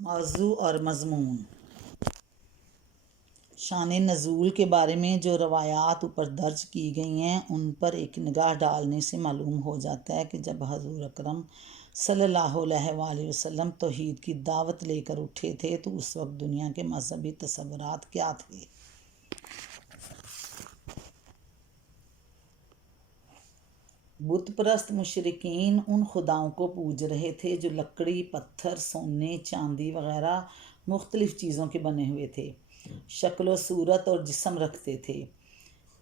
موضوع اور مضمون۔ شان نزول کے بارے میں جو روایات اوپر درج کی گئی ہیں ان پر ایک نگاہ ڈالنے سے معلوم ہو جاتا ہے کہ جب حضور اکرم صلی اللہ علیہ وآلہ وسلم توحید کی دعوت لے کر اٹھے تھے تو اس وقت دنیا کے مذہبی تصورات کیا تھے۔ بت پرست مشرکین ان خداؤں کو پوج رہے تھے جو لکڑی، پتھر، سونے، چاندی وغیرہ مختلف چیزوں کے بنے ہوئے تھے، شکل و صورت اور جسم رکھتے تھے۔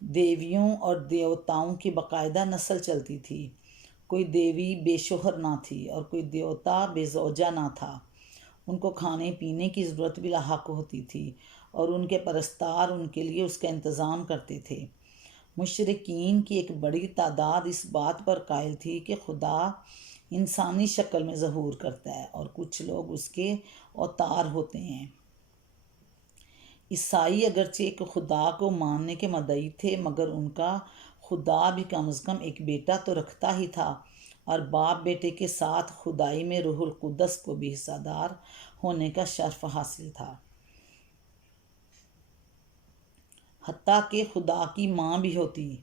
دیویوں اور دیوتاؤں کی باقاعدہ نسل چلتی تھی۔ کوئی دیوی بے شوہر نہ تھی اور کوئی دیوتا بے زوجہ نہ تھا۔ ان کو کھانے پینے کی ضرورت بھی لاحق ہوتی تھی اور ان کے پرستار ان کے لیے اس کا انتظام کرتے تھے۔ مشرکین کی ایک بڑی تعداد اس بات پر قائل تھی کہ خدا انسانی شکل میں ظہور کرتا ہے اور کچھ لوگ اس کے اوتار ہوتے ہیں۔ عیسائی اگرچہ ایک خدا کو ماننے کے مدعی تھے مگر ان کا خدا بھی کم از کم ایک بیٹا تو رکھتا ہی تھا اور باپ بیٹے کے ساتھ خدائی میں روح القدس کو بھی حصہ دار ہونے کا شرف حاصل تھا۔ حتیٰ کہ خدا کی ماں بھی ہوتی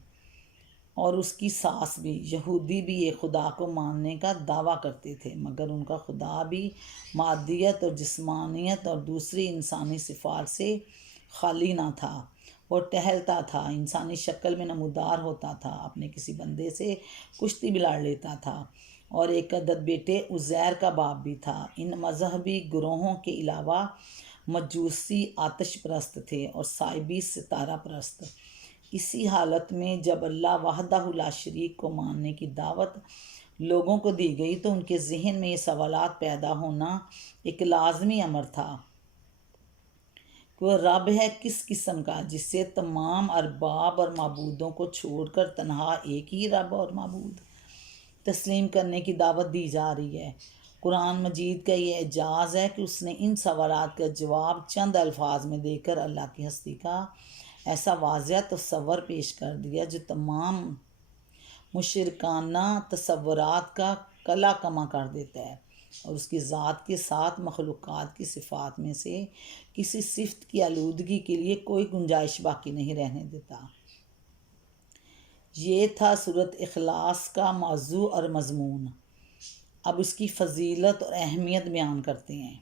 اور اس کی ساس بھی۔ یہودی بھی ایک خدا کو ماننے کا دعویٰ کرتے تھے مگر ان کا خدا بھی مادیت اور جسمانیت اور دوسری انسانی صفات سے خالی نہ تھا۔ وہ ٹہلتا تھا، انسانی شکل میں نمودار ہوتا تھا، اپنے کسی بندے سے کشتی بھی لڑ لیتا تھا اور ایک عدد بیٹے عزیر کا باپ بھی تھا۔ ان مذہبی گروہوں کے علاوہ مجوسی آتش پرست تھے اور سائبی ستارہ پرست۔ اسی حالت میں جب اللہ وحدہ لا شریک کو ماننے کی دعوت لوگوں کو دی گئی تو ان کے ذہن میں یہ سوالات پیدا ہونا ایک لازمی امر تھا کہ وہ رب ہے کس قسم کا جس سے تمام ارباب اور معبودوں کو چھوڑ کر تنہا ایک ہی رب اور معبود تسلیم کرنے کی دعوت دی جا رہی ہے۔ قرآن مجید کا یہ اعجاز ہے کہ اس نے ان سوالات کا جواب چند الفاظ میں دے کر اللہ کی ہستی کا ایسا واضح تصور پیش کر دیا جو تمام مشرکانہ تصورات کا کلا کما کر دیتا ہے اور اس کی ذات کے ساتھ مخلوقات کی صفات میں سے کسی صفت کی آلودگی کے لیے کوئی گنجائش باقی نہیں رہنے دیتا۔ یہ تھا سورۃ اخلاص کا موضوع اور مضمون۔ اب اس کی فضیلت اور اہمیت بیان کرتے ہیں۔